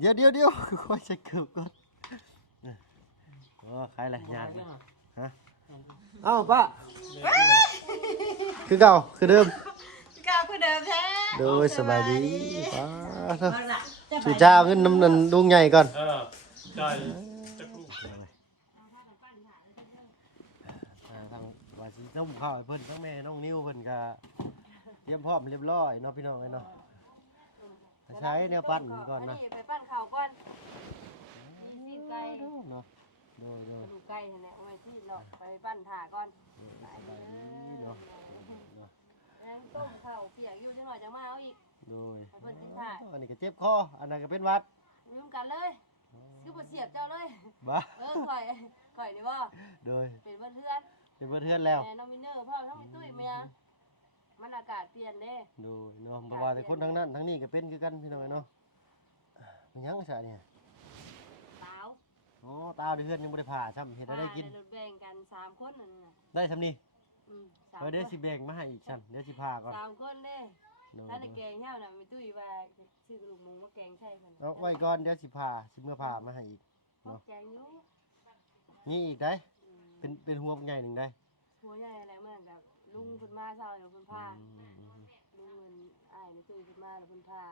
เดี๋ยวค่อยใส่เกือบก่อนโอ้ใครล่ะญาติฮะเอ้าป้าคือเก่าคือเดิมแท้โดยสบายดีป้าสุเจ้าขึ้นน้ำนันดวงใหญ่ก่อนใช่จะกู ทางวาสีต้มข้าวให้เพิ่นทั้งแม่น้องนิ้วเพิ่นก็เตรียมพร้อมเรียบร้อยเนาะพี่น้องเนาะใช้แนวปั้นก่อนนะ ไปปั้นข้าวก่อนซีดไก่ เนาะโดย ดูไก่เนี่ยเอาไปซีดเนาะไปปั้นถ่าก่อน สบายดีเนาะ ยังต้มข้าวเปียกอยู่จังหน่อยจะมาเอาอีก โดย ไปเพิ่นกินถ่า อันนี้ก็เจ็บคออันนั้นก็เป็นหวัด ยุ่งกันเลยคือบ่เสียบเจ้าเลย บ้า ข่อยนี่บ่ โดย เป็นเพื่อน เป็นเพื่อนแล้ว แม่น้องมินเนอร์พ่อทั้งมิตุ้ยเมียมันอากาศเปลี่ยนเด้ โดยเนาะเพราะว่าแต่คนทั้งนั้นทั้งนี้ก็เป็นคือกันพี่น้องเนาะมันยังซะเนี่ย สาว อ๋อตาเดือนยังบ่ได้ผ่าซ้ำเฮ็ดได้กิน รถแบ่งกัน3คนนั่นน่ะ ได้ซ้ำนี่ สาม เดี๋ยวสิแบ่งมาให้อีกซ้ำเดี๋ยวสิผ่าก่อน 3คนเด้ โดย ถ้าในแกงเฮาน่ะมิตุ้ยว่าชื่อกระดูกหมูว่าแกงใช่เพิ่น เอาไว้ก่อนเดี๋ยวสิผ่าสิเมื่อผ่ามาให้อีก แกงอยู่ นี่อีกได้เป็นหัวใหญ่หนึ่งได้ หัวใหญ่อะไรเหมือนกับลุงเพิ่นมาเช้าอยู่เพิ่นพาลุงเงินอ้ายมิตุ้ยเพิ่นมาแล้วเพิ่นพา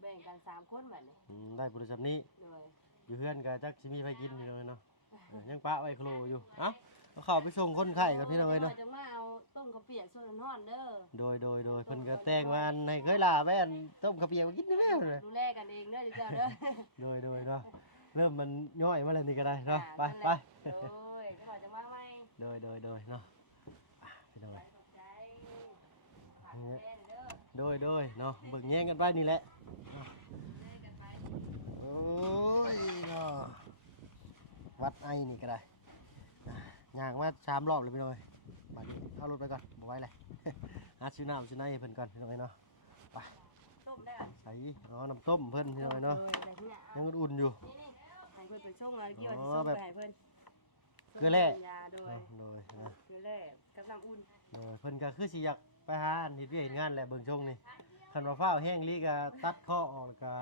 แบ่งกัน3คนบัดนี้ ได้บริษัทนี้ โดย อยู่เพื่อนก็จักสิมีไปกินพี่น้องเนาะยังปะไว้ครูอยู่เอ้าเอาเข้าไปส่งคนไข้กับพี่น้องเนาะ จะมาเอาต้มข้าวเปียกส่วนฮ้อนเด้อ โดยเพิ่นก็แต่งมาให้เคยลาแม่นต้มข้าวเปียกมากินได้แม่เลย ดูแลกันเองเด้อเจ้าเด้อ โดยเนาะเริ่มมันย่อยมาแล้วนี่ก็ได้เนาะไป โอ้ยขอจะมาไหม โดยเนาะพี่น้อง ขอบใจฝากแฟนเด้อ โดยเนาะเบิ่งแย่งกันไปนี่แหละโอ้ยเนาะวัดไอนี่ก็ได้ย่างมา3 รอบเลยพี่น้องบัดนี้เอารถไปก่อนบ่ไหวเลยหาซื้อน้ำซื้อในให้เพิ่นก่อนพี่น้องเนาะไป ต้มได้ ใส่เอาน้ำต้มเพิ่นพี่น้องเนาะยังอุ่นๆอยู่ นี่ให้เพิ่นไปส่งมาเกี่ยวที่ส่งไปให้เพิ่น เกลือแร่ ยาโดย โดยนะ เกลือแร่กับน้ำอุ่น โดยเพิ่นก็คือสิอยากไปหาอันเฮ็ดเวียกเฮ็ดงานแหละเบิ่งช่วงนี้คันว่าฟ้าวแห้งลีก็ตัดข้อออกแล้วก็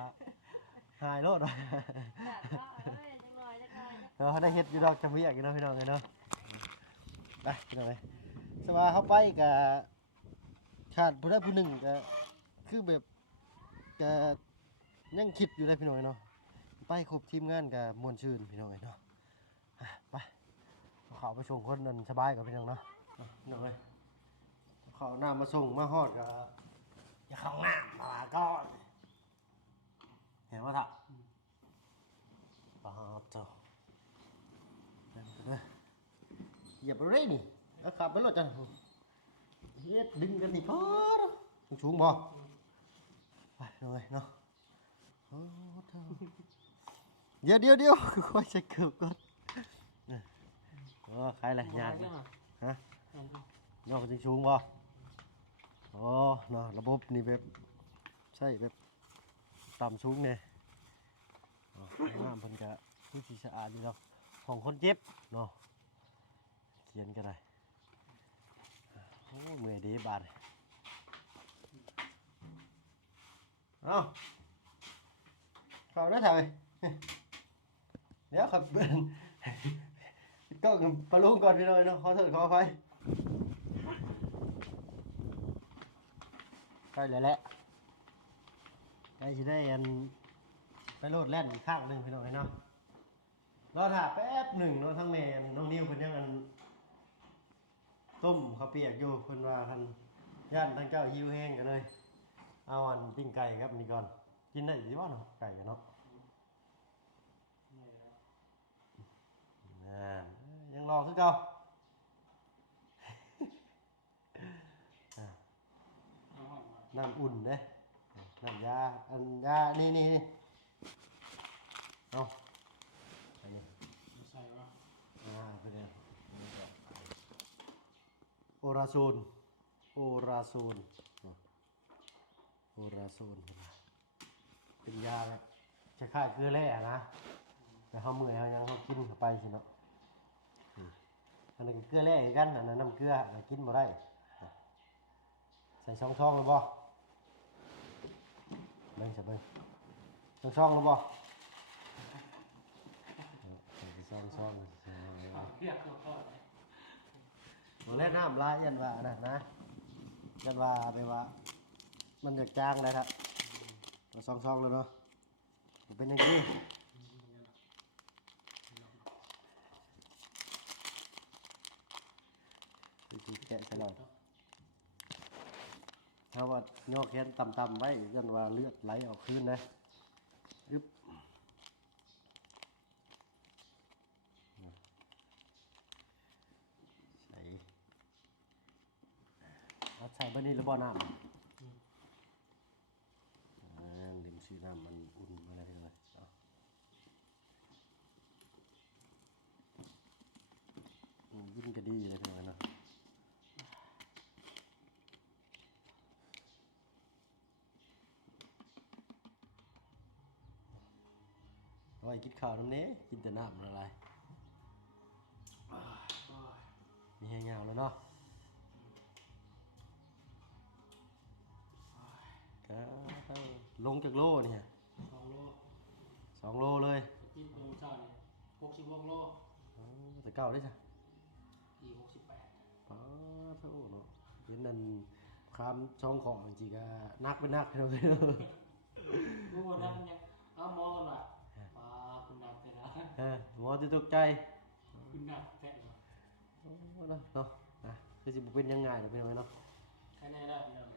หายโลด จังหน่อย เราได้เฮ็ดอยู่ดอกจำเวียกอยู่เนาะพี่น้องเนาะไปพี่น้องเอ้ยสว่าเฮาไปก็ขาดผู้ใดผู้หนึ่งก็คือแบบก็ยังคิดอยู่ได้พี่น้องเนาะไปครบทีมงานก็ม่วนชื่นพี่น้องเนาะไปเขาไปส่งคนนั้นสบายกว่าพี่น้องเนาะพี่น้องเอ้ยเขาน้ำมาส่งมาฮอดก็อย่าเข้าน้ำมาก่อนเห็นว่าท่าปาบเจ้าเหยียบไปเลยนี่แล้วขับไปรถจังเฮ็ดดึงกันนี่พอสูงบ่ไปเลยเนาะเดี๋ยวค่อยใส่เกือบก่อนใครล่ะญาติฮะนอกจากสูงบ่อ๋อเนาะระบบนี่แบบใช่แบบต่ำสูงเนี่ยน้ำเพิ่นก็คือสิสะอาดอยู่แล้วของคนเจ็บเนาะเขียนก็ได้โอ้เมื่อยดีบาดเอาเข้าได้ถ่ายเดี๋ยวขับก็ปลาลุงก่อนพี่น้อยเนาะขอโทษขออภัยใกล้แล้วแหละใกล้จะได้อันไปโลดแล่นอีกข้างหนึ่งพี่น้อยเนาะรอถ่าแป๊บหนึ่งเนาะทั้งแม่น้องนิวเพิ่นยังอันต้มข้าวเปียกอยู่เพิ่นว่าคันย่านทั้งเจ้าหิวแห้งกันเลยเอาอันปิ้งไก่ครับนี่ก่อนกินได้สิวะเนาะไก่กันเนาะยังรอคือเก่าน้ำอุ่นเด้น้ำยาอันยานี่เอาอันนี้ใส่วะไปเดี๋ยวโอราโซนเป็นยาแบบจะฆ่าเกลือแร่นะแต่เขาเมื่อยเขายังเขากินเข้าไปสิเนาะอันนั้นเกลือแร่กันอันนั้นน้ำเกลือกินบ่ได้ใส่ช่องหรือบ่เบิ่งใส่เบิ่งช่องหรือบ่ ซอง เรียกตัวพ่อ บ่แล่น้ำลายยันว่านะยันว่าไปว่ามันจะจางเลยครับเอาซองเลยเนาะเป็นอย่างนี้วิธีแกะใส่เราถ้าว่าย่อแขนต่ำๆไว้ยันว่าเลือดไหลออกคืนนะยึบใส่เอาใส่ไปนี่แล้วบ่อน้ำริมซีน้ำมันอุ่นมาเลยยิ่งก็ดีเลยทีเนาะโอ้ยกินข้าวน้ำเนี้ยกินแต่น้ำอะไรมีแห้งเงาแล้วเนาะก็ลงจากโลนี่ฮะ2 โลเลย กินโลเช้านี่66 โล แต่เก่าได้จ้ะ อี68 ป้าเท่าเนาะเป็นนั่นความช่องของจริงๆก็นักเป็นนักเลย รู้ว่านั่นยังเอาหมอกันว่ะคุณนักแต่ละ หมอจะตกใจ คุณนักแท้เลย เนาะคือสิบุเป็นยังไงเดี๋ยวเป็นไงเนาะ แค่นี้ได้พี่น้อง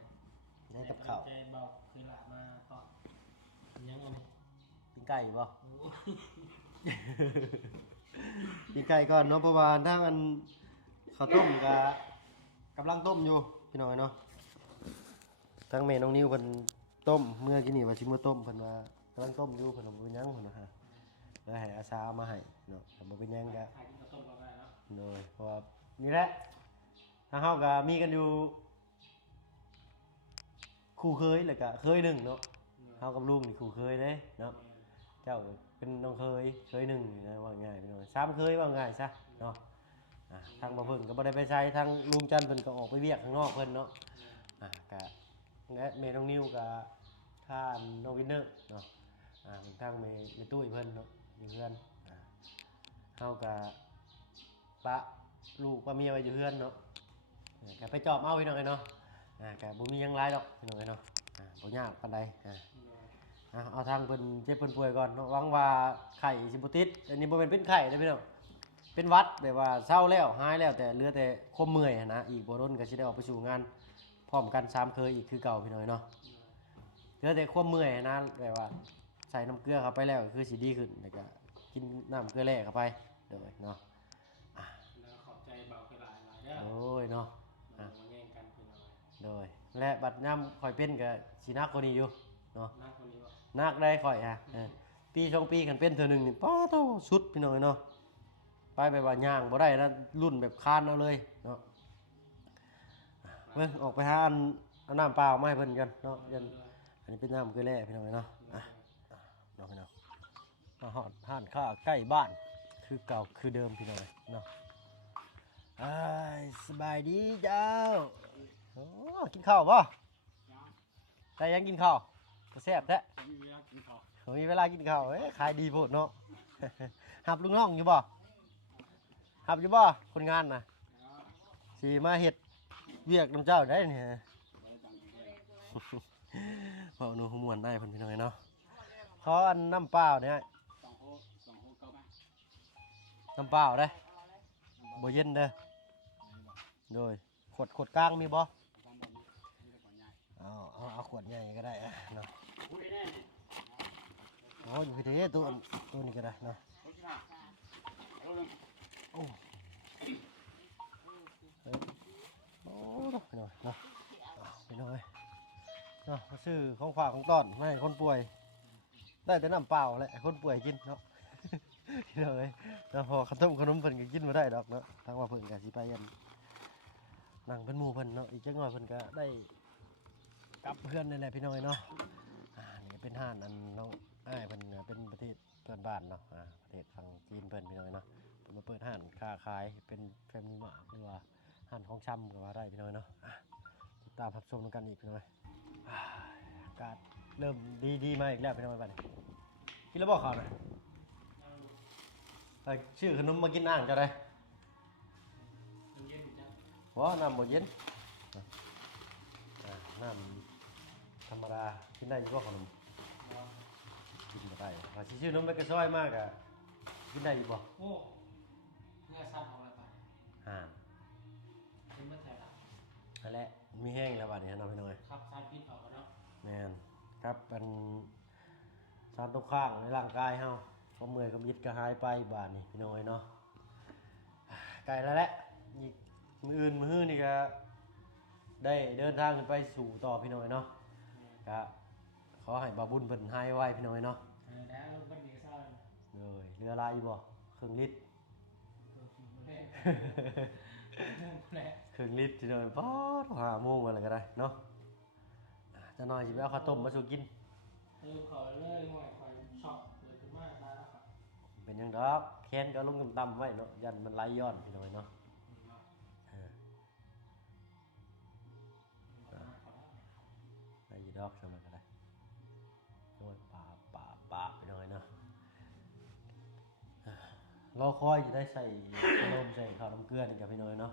ให้กับข้าว ใจเบาเคยหลามาตอนยังไง กินไก่ป่ะ กินไก่ก่อนเนาะเพราะว่าถ้ามันข้าวต้มกับกำลังต้มอยู่พี่น้อยเนาะทั้งเมน้องนิ้วเพิ่นต้มเมื่อกี้นี่ว่าสิมื้อต้มเพิ่นว่ากำลังต้มอยู่เพิ่นบ่เป็นหยังเพิ่นว่าฮะแล้วให้อาสาเอามาให้เนาะแต่บ่เป็นหยังก็ ถ่ายกินข้าวต้มก็ได้แล้ว โดยเพราะว่านี่แหละถ้าเฮาก็มีกันอยู่คู่เคยแล้วก็เคยหนึ่งเนาะเฮากับลุงนี่คู่เคยเด้เนาะเจ้าเป็นน้องเคยหนึ่งนะว่าง่ายพี่น้อย3เคยว่าง่ายซะเนาะทางบ่เพิ่นก็บ่ได้ไปใช้ทางลุงจันทร์เพิ่นก็ออกไปเวียกข้างนอกเพิ่นเนาะก็และแม่น้องนิวก็ท่านน้องวินเนอร์เนาะเป็นทางแม่ตุ้ยเพิ่นเนาะอยู่เพื่อนเฮาก็ปะลูกปะเมียไว้อยู่เพื่อนเนาะก็ไปจอบเอาพี่น้องเนาะก็บ่มีหยังหลายดอกพี่น้องเนาะบ่ยากปานใดเอาทางเพิ่นเจ็บเพิ่นป่วยก่อนเนาะหวังว่าไข้สิบ่ติดอันนี้บ่แม่นเป็นไข้เด้อพี่น้องเป็นหวัดแบบว่าเศร้าแล้วหายแล้วแต่เหลือแต่ความเมื่อยนะอีกบ่โดนก็สิได้ออกไปสู่งานพร้อมกัน3เคยอีกคือเก่าพี่น้องเนาะเหลือแต่ความเมื่อยนะแบบว่าใส่น้ำเกลือเข้าไปแล้วก็คือสิดีขึ้นแล้วก็กินน้ำเกลือแร่เข้าไปเด้อเนาะแล้วขอบใจเบาเคยหลายเด้อ โอ้ยเนาะ มาแย่งกันเป็นอะไร โดยและบัดย่ำข่อยเป็นกับสีนักกว่านี้อยู่เนาะ นักคนนี้วะ นักได้ข่อยปี2 ปีกันเป็นเทื่อหนึงนี่ป้อเท่าสุดพี่น้องเนาะไปแบบว่าย่างบ่ได้นะรุ่นแบบคานเอาเลยเนาะเบิ่งออกไปหาอันน้ำเปล่ามาให้เพิ่นกันเนาะอันนี้เป็นน้ำเกลือแร่พี่น้องเนาะเนาะพี่น้องมาฮอดห้านข้าวใกล้บ้านคือเก่าคือเดิมพี่น้องเนาะสบายดีเจ้าโอ้กินข้าวป่ะใครยังกินข้าวก็แซ่บแท้ มีเวลากินข้าว มีเวลากินข้าวขายดีโพดเนาะ หับลุงน้องอยู่บ่หับอยู่บ่คนงานนะสีมาเห็ดเวียกน้ำเจ้าได้เนี่ย พอหนูขมวนได้คนพี่น้อยเนาะขออันน้ำเปล่าเนี่ย2 โฮเก้ามา น้ำเปล่าได้บ่เย็นเด้อโดยขวดกลางมีบ่เอาขวดใหญ่ก็ได้เนาะอยู่ที่นี่ตัวนี้ก็ได้เนาะโอ้พี่น้อยเนาะพี่น้อยเนาะมาซื้อของฝากของต้อนมาให้คนป่วยได้แต่น้ำเปล่าแหละคนป่วยกินเนาะ พี่น้อยแล้วพอขนมเพิ่นก็กินมาได้ดอกเนาะทางว่าเพิ่นก็สิไปยันนั่งเป็นหมู่เพิ่นเนาะอีกจักหน่อยเพิ่นก็ได้กลับเพื่อนนี่แหละพี่น้อยเนาะนี่เป็นห้านอันน้องอ้ายเพิ่นเป็นประเทศเพื่อนบ้านเนาะประเทศฝั่งจีนเพิ่นพี่น้อยเนาะเพิ่นมาเปิดห้านค้าขายเป็นแฟมิลี่มาร์ทหรือว่าห้านของชำก็ว่าได้พี่น้อยเนาะติดตามรับชมกันอีกพี่น้อยอากาศเริ่มดีมาอีกแล้วพี่น้อยบัดนี้กินแล้วบ่ข้าวน่ะ ชื่อขนมมากินอ่างจะได้ มันเย็นจ้ะ ว้าน้ำบ่เย็นน้ำธรรมดากินได้อยู่ก็ขนมกินบ่ได้ถ้าสิชื่อนมไปกระซ้อยมากอะกินได้อยู่บ่ โอ้เนื้อซับของอะไรไป เป็นมาแต่ละ นั่นแหละมีแห้งแล้วบัดนี้น้องพี่น้อย ครับซาพิษออกแล้วเนาะ แม่นครับเป็นสารตกข้างในร่างกายเฮาก็เมื่อยก็มิดก็หายไปบาดนี้พี่น้อยเนาะไกลแล้วแหละอีกมื้ออื่นมื้อฮื้อนี่ก็ได้เดินทางขึ้นไปสู่ต่อพี่น้อยเนาะก็ขอให้บาบุญเพิ่นหายไวพี่น้อยเนาะ แล้วรถบัสเดียวเศร้าเลย เลยเรือลายอยู่บ่ครึ่งลิตร แม่มุ่งแหละ ครึ่งลิตรพี่น้อยป๊อด5 โมงอะไรก็ได้เนาะจะน้อยสิไปเอาข้าวต้มมาสู่กิน ขอเลยหน่อยคอยช็อปเลยขึ้นมาตาแล้วครับ เป็นหยังดอกแค้นก็ลงต่ำๆไว้เนาะยันมันไหลย้อนพี่น้อยเนาะไหลดอกสมัยก็ได้โดยป่าพี่น้อยเนาะรอคอยจะได้ใส่ขนมใส่ข้าวน้ำเกลือนี่กับพี่น้อยเนาะ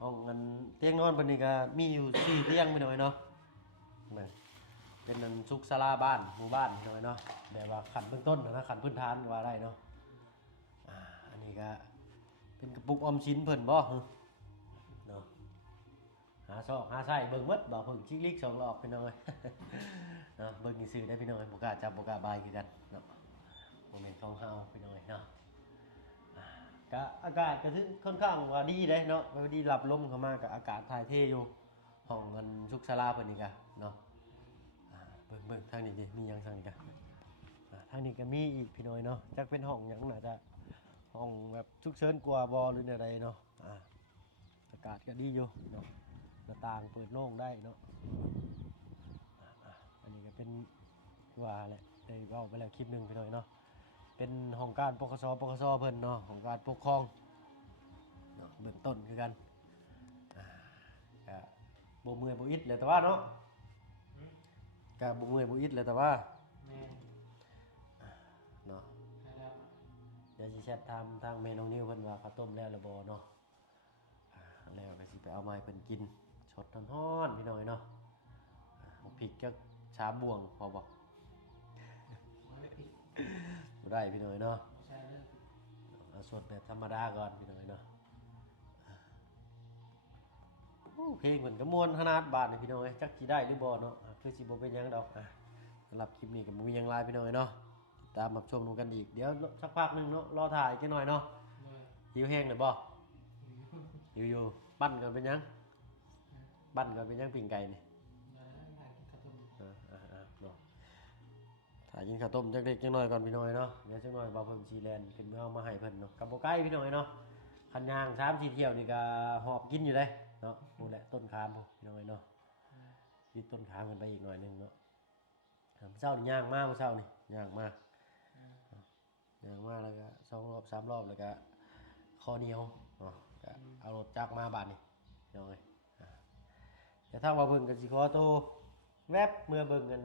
ห้องกันเตียงนอนเพิ่นนี่ก็มีอยู่4 เตียงพี่น้อยเนาะนั่นเป็นนันซุกศาลาบ้านหมู่บ้านพี่น้อยเนาะแบบว่าขันเบื้องต้นนะขันพื้นฐานว่าได้เนาะอันนี้ก็เป็นกระปุกออมสินเพิ่นบ่เนาะหาซอกหาไส้เบิ่งหมดบ่เพิ่งชิกลิก2 รอบพี่น้อย เนาะเบิ่งซื่อได้พี่น้อยบ่กล้าจับบ่กล้าบายคือกันเนาะโมเมนต์ของเฮาพี่น้อยเนาะก็อากาศก็ถึงค่อนข้างว่าดีเด้เนาะว่าดีรับลมเข้ามาก็อากาศถ่ายเทอยู่ห้องกันซุกศาลาเพิ่นนี่ก็เนาะเบิ่งทางนี้ดิมีหยังทางนี้ก็ทางนี้ก็มีอีกพี่น้อยเนาะจักเป็นห้องหยังน่าจะห้องแบบฉุกเฉินกว่าบ่หรือใดเนาะอากาศก็ดีอยู่เนาะหน้าต่างเปิดโล่งได้เนาะอันนี้ก็เป็นว่าแหละได้เว้าไปแล้วคลิปหนึงพี่น้อยเนาะเป็นห้องการปกสเพิ่นเนาะของการปกครองเนาะเบื้องต้นคือกันก็บ่เมื่อยบ่อิดเลยแต่ว่าเนาะก็บ่เมื่อยบ่อิดเลยแต่ว่า แม่ เนาะ แล้ว เดี๋ยวสิแชทถามทางแม่น้องนิวเพิ่นว่าข้าวต้มแล้วหรือบ่เนาะแล้วก็สิไปเอามาให้เพิ่นกินสดร้อนๆพี่น้อยเนาะพริกจักชามบ่วงพอบ่ ไม่ผิด บ่ได้พี่น้อยเนาะ ใช่เลย เอาสดแบบธรรมดาก่อนพี่น้อยเนาะเพลงเหมือนกับมวนขนาดบาทนี่พี่น้อยจักสิได้หรือบ่เนาะคือสิบ่เป็นหยังดอกสำหรับคลิปนี้ก็บ่มีหยังหลายพี่น้อยเนาะติดตามรับชมกันอีกเดี๋ยวสักพักนึงเนาะรอถ่ายจักหน่อยเนาะ เลย หิวแห้งเลยบ่หิวอยู่ปั้นก่อนเป็นหยังปั้นก่อนเป็นหยังปิ้งไก่นี่เนาะถ่ายกินข้าวต้มจักเล็กจักน้อยก่อนพี่น้อยเนาะเดี๋ยวจักหน่อยบ่เพิ่มชีแลนด์ขึ้นเมื่อเอามาให้เพิ่นเนาะกับบ่ใกล้พี่น้อยเนาะคันย่าง3-4 เที่ยวนี่ก็หอบกินอยู่เลยเนาะพูดแหละต้นขามพูพี่น้อยเนาะยึดต้นขามกันไปอีกหน่อยนึงเนาะเช้านี่ย่างมาเมื่อเช้านี่ย่างมาแล้วก็2 รอบ 3 รอบแล้วก็คอเหนียวเนาะก็เอารถจักรมาบาดนี่พี่น้อยเดี๋ยวทางว่าเบิ่งก็สิขอตัวแวบเมื่อเบิ่งกัน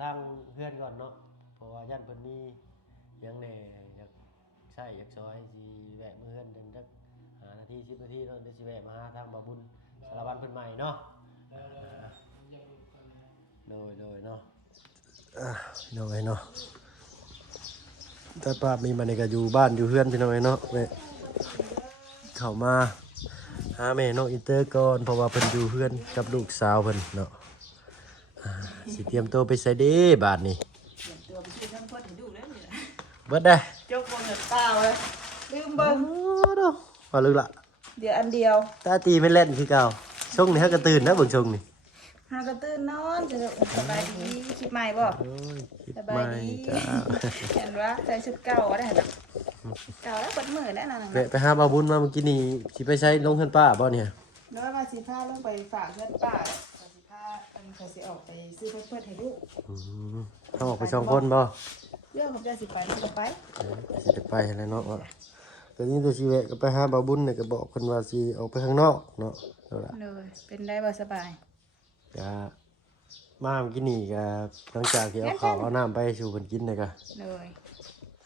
ทางเพื่อนก่อนเนาะเพราะว่าย่านเพิ่นมีหยังแหน่อยากใช้อยากซอยสิแวะมื้อเฮือนจังจัก5 นาที 10 นาทีเนาะเดี๋ยวสิแวะมาหาทางบ่าวบุญสารวัตรเพิ่นใหม่เนาะโดยเนาะพี่น้องเนาะแต่ป้ามีมันนี่ก็อยู่บ้านอยู่เฮือนพี่น้องเนาะแวะเข้ามาหาแม่น้องอินเตอร์ก่อนเพราะว่าเพิ่นอยู่เฮือนกับลูกสาวเพิ่นเนาะสิเตรียมตัวไปใส่เด้บาดนี้ ตัวไปซื้อน้ำพ่นให้ดูแล้วนี่แหละ เบิดได้ เจ้าคนกับตาเลยลืมเบิ่ง เนาะว่าลึกละ เดี๋ยวอันเดียว ตาตีไม่เล่นคือเก่าช่วงนี้เฮาก็ตื่นนะเบิ่งช่วงนี้ หากระตื่นนอนจะสบายดีคลิปใหม่บ่ โอ้ยคิด สบา ให ย ม่ ดี จ้า เห็นว่าใส่ชุดเก่าได้เหรอเก่าแล้วเปิดมือได้นั่น แวะไปหาบ่าวบุญมาเมื่อกี้นี่สิไปใช้ลงเฮือนป้าบ่เนี่ย แล้วมาสิพาลงไปฝากเพื่อนป้ามาสิพาอันเขาสิออกไปซื้อเพื่อนให้ลูก เฮาออกไป2 คนบ่ เรื่องของจะสิไปที่จะไป สิได้ไปแล้วเนาะว่าก็นี่ตัวสิแวะก็ไปหาบ่าวบุญเนี่ยก็บอกเพิ่นว่าสิออกไปข้างนอกเนาะเอาล่ะ เลยเป็นได้บ่สบาย ก็มาเมื่อกี้นี่ก็หลังจากที่เอาข้าวเอาน้ำไปสู่เพิ่นกินเนี่ยก็ เลย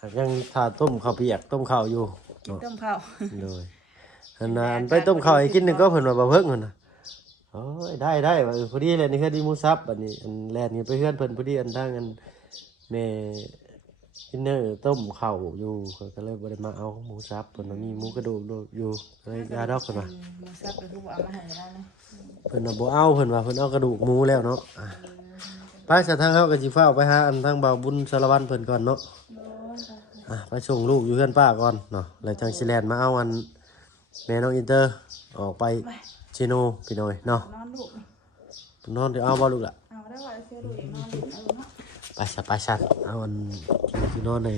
หากยังทาต้มข้าวเปียกต้มข้าวอยู่ กินต้มข้าว โดยอันนั้นไปต้มข้าวให้กินนึงก็เพิ่นว่าบ่เพิ่งหั่นน่ะโอ้ยได้ว่าพอดีเลยนี่คือดีหมูสับบัดนี้อันแล่นนี่ไปเฮือนเพิ่นพอดีอันทางอันแม่อินเนอร์ต้มข้าวอยู่ก็เลยบ่ได้มาเอาหมูสับเพิ่นว่ามีหมูกระดูกอยู่เลยยาดอกเพิ่นว่า หมูสับก็คือบ่เอามาให้แล้วนะ เพิ่นน่ะบ่เอาเพิ่นว่าเพิ่นเอากระดูกหมูแล้วเนาะไปซะทางเฮาก็สิฟ้าวไปหาอันทางบ่าวบุญสารวัตรเพิ่นก่อนเนาะไปส่งลูกอยู่เฮือนป้าก่อนเนาะแล้วจังสิแล่นมาเอาอันแม่น้องอินเตอร์ออกไปชิโนพี่น้อยเนาะ นอนลูก นอนเดี๋ยวเอาบ่ลูกล่ะ เอาได้ว่าเสียลูกนอนลูกเอาเนาะ ไปชัดเอาอันที่นอนใน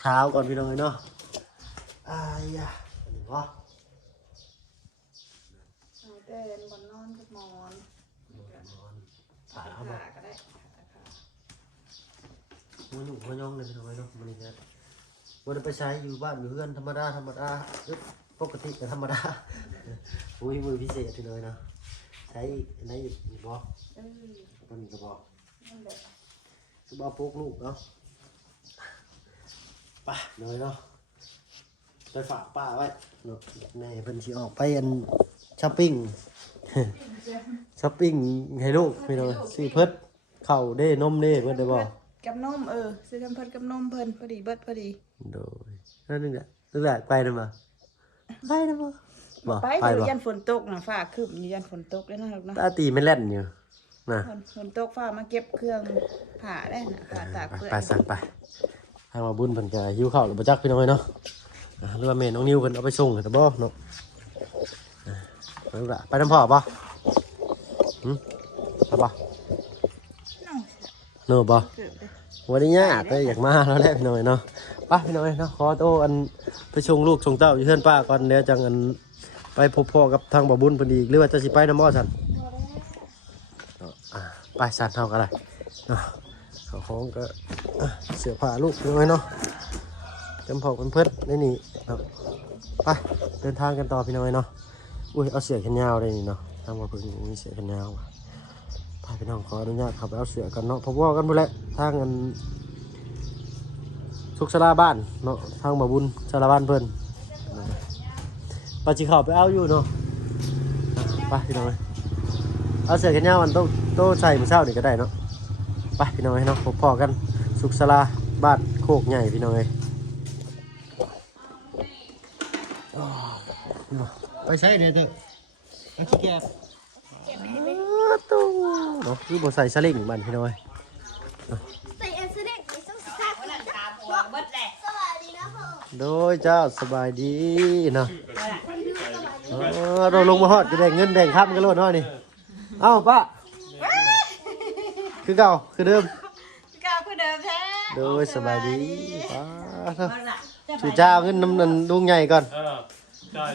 เท้าก่อนพี่น้อยเนาะอายะวะ เอาแต่บ่นอนกับหมอน ถ่ายเอา ขา บ่ ก็ได้ มือหนุ่มมือย่องเลยพี่น้อยเนาะมื้อนี้ก็บ่ได้ไปใช้อยู่บ้านอยู่เฮือนธรรมดาปกติก็ธรรมดาอุ้ยมือพิเศษพี่น้อยเนาะใช้ในอีกบ่ เออ ตัวนี้ก็บ่ นั่นแหละ ก็บ่ปลุกลูกเนาะไปน้อยเนาะไปฝากป้าไว้เนาะแม่เพิ่นสิออกไปอันช้อปปิ้ง ช้อปปิ้งให้ลูกพี่น้อยซื้อเพิ่นข้าวเด้นมเด้เพิ่นได้บ่ กับนมซื้อกันเพิ่นกับนมเพิ่นพอดีเบิดพอดี โดยนั่นนึงแหละไปนำบ่ไปนำบ่บ่ ไป ไป เดี๋ยว บ่ ยันฝนตกนะฟ้าครึ้มยันฝนตกเลยนะลูกนะ ตาตีไม่เล่นอยู่นะ ฝนตกฟ้ามาเก็บเครื่องผ่าได้นะผ่าตากเปื้อน ไปสั่งไปทางมาบุญเพิ่นก็หิวข้าวหรือบ่จักพี่น้อยเนาะหรือว่าแม่น้องนิวเพิ่นเอาไปส่งแต่บ่เนาะไปลูกละไปนำพ่อบ่ไปบ่ น้อง เนาะบ่ เกือบเลย วันนี้ยากก็อยากมาแล้วแหละพี่น้อยเนาะไปพี่น้อยเนาะขอโตอันไปส่งลูกส่งเต้าอยู่เฮือนป้าก่อนเดี๋ยวจังอันไปพบพ่อกับทางบ่บุญเพิ่นอีกหรือว่าจะสิไปนำบ่ซั่นไปสั่นเฮาก็ได้เนาะเขาของก็เสื้อผ้าลูกพี่น้อยเนาะจำพอกเพิ่นในนี่เนาะไปเดินทางกันต่อพี่น้อยเนาะอุ้ยเอาเสื้อแขนยาวได้นี่เนาะทางบ่เพิ่นมีเสื้อแขนยาวไปพี่น้องขออนุญาตเข้าไปเอาเสื้อกันเนาะพบว่ากันพุ่นแหละทางอันสุขศาลาบ้านเนาะทางบ่บุญศาลาบ้านเพิ่นปาจิเข้าไปเอาอยู่เนาะไปพี่น้องเอาเสื้อแขนยาวอันโตใส่มื้อเช้านี่ก็ได้เนาะไปพี่น้องเนาะพบพอกันสุขศาลาบ้านโคกใหญ่พี่น้องไปใช้เนี่ยเถอะเอาขี้แกบตู้เนาะคือบ่ใส่สลิงบ้านพี่น้อย ใส่อันเสด็จไปต้องสักตาบัวเบิดเลยสวัสดีนะพ่อ โดยเจ้าสบายดีเนาะเราลงมาฮอดจะได้เงินแบ่งครับกันโลดเนาะนี่เอ้าป้าคือเก่าคือเดิม ก้าวคือเดิมแท้ โดยสบายดีป้าเถอะชื่อเจ้าเงินน้ำนันลุงใหญ่ก่อน ใช่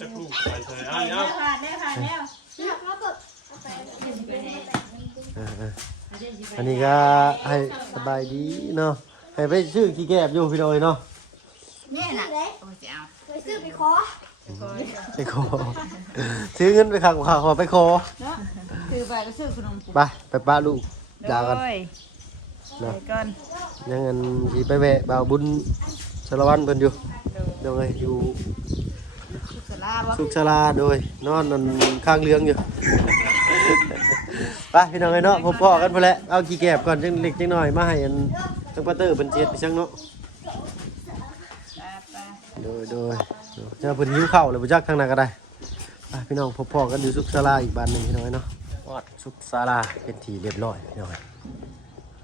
จะกลุ่มไปใช่อ้าว ผ่านแล้ว อยากมาเปิด อันนี้ก็ให้สบายดีเนาะให้ไปชื่อขี้แกบอยู่พี่น้อยเนาะ นี่นะไปซื้อไปขอ ไปขอซื้อเงินไปขังขอไปขอ เนาะซื้อไปก็ซื้อขนม ไปป้าลูกลากัน ไป เนาะ ก่อน ยังเงินที่ไปแวะบ่าวบุญสารวัตรเพิ่นอยู่โดยอยู่ สุขลาบ่ สุขศาลาโดยนอนนั่นข้างเรืองอยู่ ไปพี่น้องเอ้ยเนาะพบพ่อกันพุ่นแหละเอาขี้แกบก่อนจังเล็กจังน้อยมาให้อันจังปาเตอร์เพิ่นเจ็ดไปจังเนาะ ไป โดยเจ้าเพิ่นหิวข้าวเลยบ่จักทางหน้าก็ได้ไปพี่น้องพบพ่อกันอยู่สุขศาลาอีกบ้านหนึงพี่น้องเอ้ยเนาะวัดสุขศาลาเป็นที่เรียบร้อยพี่น้องเอ้ย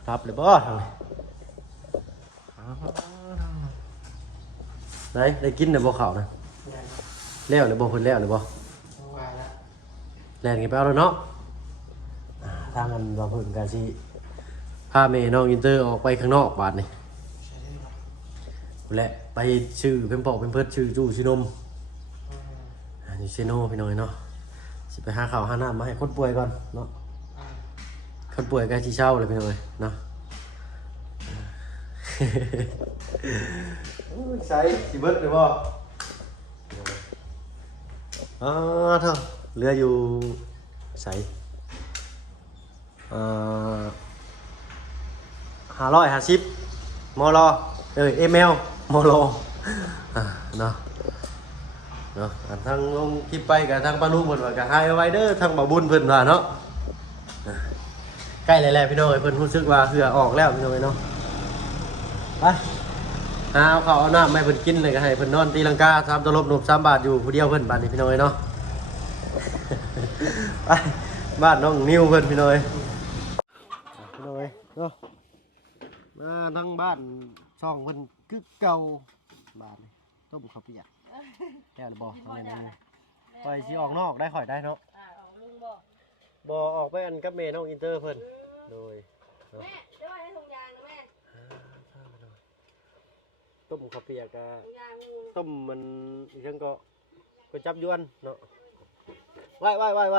รับเลยบ่ทางนี้ไหนได้กินได้บ่ข้าวนะแล้วเลยบ่เพิ่นแล้วเลยบ่แล่นกันไปเอาแล้วเนาะทางกันว่าเพิ่นก็สิพาแม่น้องอินเตอร์ออกไปข้างนอกบาดนี่และไปชื่อเพิ่นบอกเพิ่นเพิ่นชื่อจู่ชื่อนมนี่เซโนพี่น้อยเนาะสิไปหาข้าวหาน้ำมาให้คนป่วยก่อนเนาะคนป่วยก็สิเช่าเลยพี่น้อยเนาะ ใส่สิเบิดเลยบ่เท่าเหลืออยู่ใส่550มอลอ เอเมลโมโลเนาะอันทางลงคลิปไปกับทางปลาลูกเพิ่นว่าก็หายไว้เด้อทางบ่าวบุญเพิ่นว่าเนาะใกล้แล้วพี่น้องเพิ่นรู้สึกว่าเหือออกแล้วพี่น้องเนาะไปเอาข้าวเอาน้ำให้เพิ่นกินเลยก็ให้เพิ่นนอนตีลังกา3ตลบหนุบ3บาทอยู่ผู้เดียวเพิ่นบัดนี้พี่น้องเนาะไปบ้านน้องนิวเพิ่นพี่น้องพี่น้องเนาะมาทั้งบ้านช่องเพิ่นคือเก่าบ้านนี่ต้มข้าวเปียกแก้วหรือบ่ทำไมนั่นนี่ปล่อยสิออกนอกได้ข่อยได้เนาะลุงบ่บ่ออกไปอันกับแม่น้องอินเตอร์เพิ่นโดยแม่เดี๋ยวให้ถุงยางแม่ต้มข้าวเปียกอะต้มมันอีกทั้งก็จับยวนเนาะว่า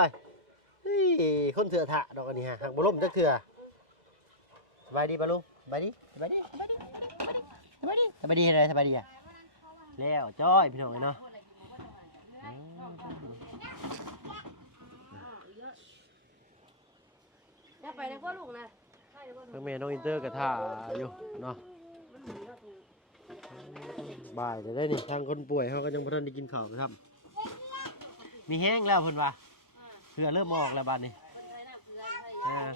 ยเฮ้ยคนเถื่อถะดอกอันนี้ฮะหากบ่ล่มจักเถื่อสบายดีป่ะลุงสบายดีอะไรสบายดีอ่ะแล้วจ้อยพี่น้องเนาะอย่าไปนะพ่อลูกนะเพิ่งแม่น้องอินเตอร์กระท่าอยู่เนาะบ่ายจะได้นี่ทางคนป่วยเขาก็ยังบ่ทันได้กินข้าวครับมีแห้งแล้วเพิ่นว่าเพื่อเริ่มออกแล้วบัดนี้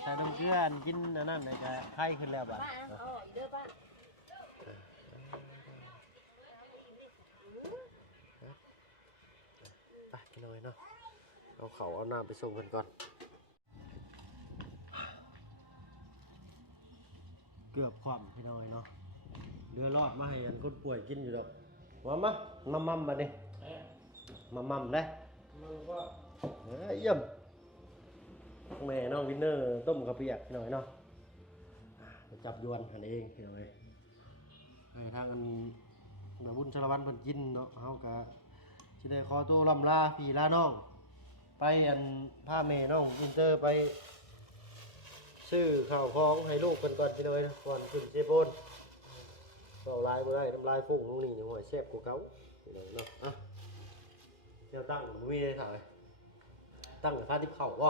ใส่น้ำเกลือกินอันนั้นเลยก็ไข้ขึ้นแล้วบัดไปกินหน่อยเนาะเอาเขาเอาน้ำไปส่งกันก่อนเกือบความพี่น้อยเนาะเรือรอดมาให้กันคนป่วยกินอยู่ดอกว่ามามั่มบัดนี้มั่มได้เยี่ยมแม่น้องวินเนอร์ต้มข้าวเปียกพี่น้อยเนาะจับยวนอันเองพี่น้อยทางอันแบบบุญชลวันเพิ่นกินเนาะเฮาก็สิได้ขอตัวลำลาพี่ลาน้องไปอันพาแม่น้องอินเตอร์ไปซื้อข้าวของให้ลูกเพิ่นก่อนพี่น้อยก่อนขึ้นเจโปนก็ลายบ่ได้น้ำลายฟุ้งลงนี่หัวแซ่บกว่าเก่าพี่น้อยเนาะอ่ะเดี๋ยวตั้งมีได้ถ่ายตั้งค่าทิพย์เข่าบ่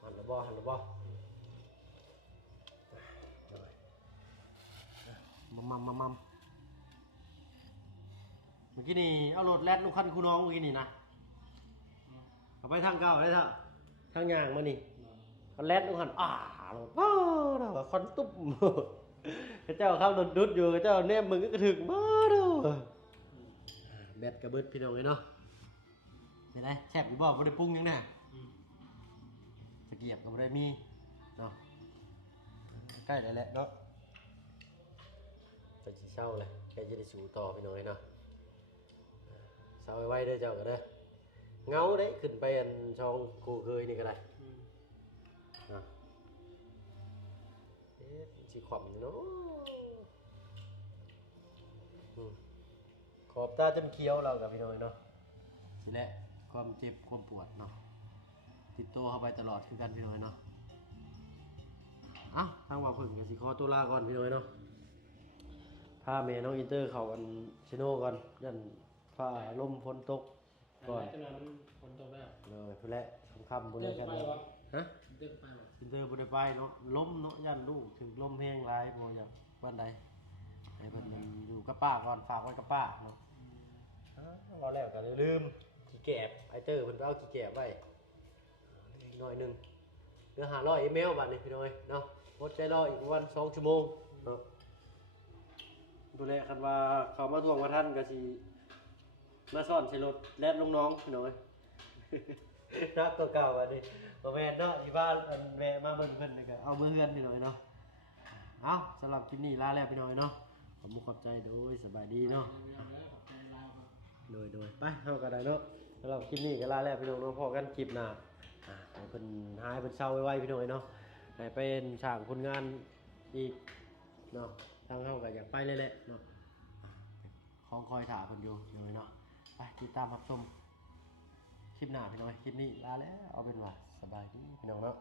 หันหรือบ่มัมเมื่อกี้นี่เอารถแลดลูกคันคูน้องเมื่อกี้นี่นะเอาไปทางเก่าได้เถอะทางยางมานี่เอาแลดลูกคันรถคอนตุ๊บเจ้าเข้ารถดุดอยู่เจ้าเนี่ยมึงก็ถึงมาดูแบตกระเบิดพี่น้องเลยเนาะเป็นไรแซ่บอยู่บ่ได้ปรุงยังไงตะเกียบก็ไม่ได้มีเนาะใกล้แล้วแหละเนาะจะจีเศร้าเลยแกจะได้สู่ต่อพี่น้อยเนาะเศร้าไว้ได้เจ้าก็ได้เงาได้ขึ้นไปอันช่องกูเคยนี่ก็ได้สีขวบเนาะขอบตาจนเคี้ยวเรากับพี่น้อยเนาะสิแหละความเจ็บความปวดเนาะติดตัวเข้าไปตลอดคือกันพี่น้อยเนาะทางว่าพึ่งกับสิคอตัวลาก่อนพี่น้อยเนาะพาเมน้องอินเตอร์เขากันชิโน่ก่อนยันพาลมฝนตกก่อนฝนตกแล้วเลยพี่แหละคำบริการฮะอินเตอร์บริไปเนาะล้มเนาะยันลูกถึงล้มแห้งร้ายโมอยากบ้านใดให้เพิ่นอยู่กับป้าก่อนฝากไว้กับป้าเนาะเราแล้วก็ลืมขี้แกบไอเตอร์เพิ่นเอาขี้แกบไว้หน่อยนึงเดี๋ยว500อีเมลบัดนี้พี่น้อยเนาะอดใจรออีกวัน2 ชั่วโมงเนาะดูแลคันว่าเขามาทวงว่าท่านก็สิมาซ่อนใส่รถแล่นลงน้องพี่น้อยรักตัวเก่าอันนี้บ่แม่นเนาะที่บ้านอันแวะมาเบิ่งเพิ่นนี่ก็เอามือเฮือนพี่น้อยเนาะสำหรับคลิปนี้ลาแล้วพี่น้อยเนาะขอบใจโดยสบายดีเนาะโดยไปเฮาก็ได้เนาะสำหรับคลิปนี้ก็ลาแล้วพี่น้องเนาะพอกันคลิปหน้าให้เพิ่นหายเพิ่นเศร้าไว้พี่น้อยเนาะให้เป็นช่างคนงานอีกเนาะทางเฮาก็อยากไปเลยแหละเนาะคอยถ่าเพิ่นอยู่พี่น้อยเนาะไปติดตามรับชมคลิปหน้าพี่น้อยคลิปนี้ลาแล้วเอาเป็นว่าสบายดีพี่น้องเนาะ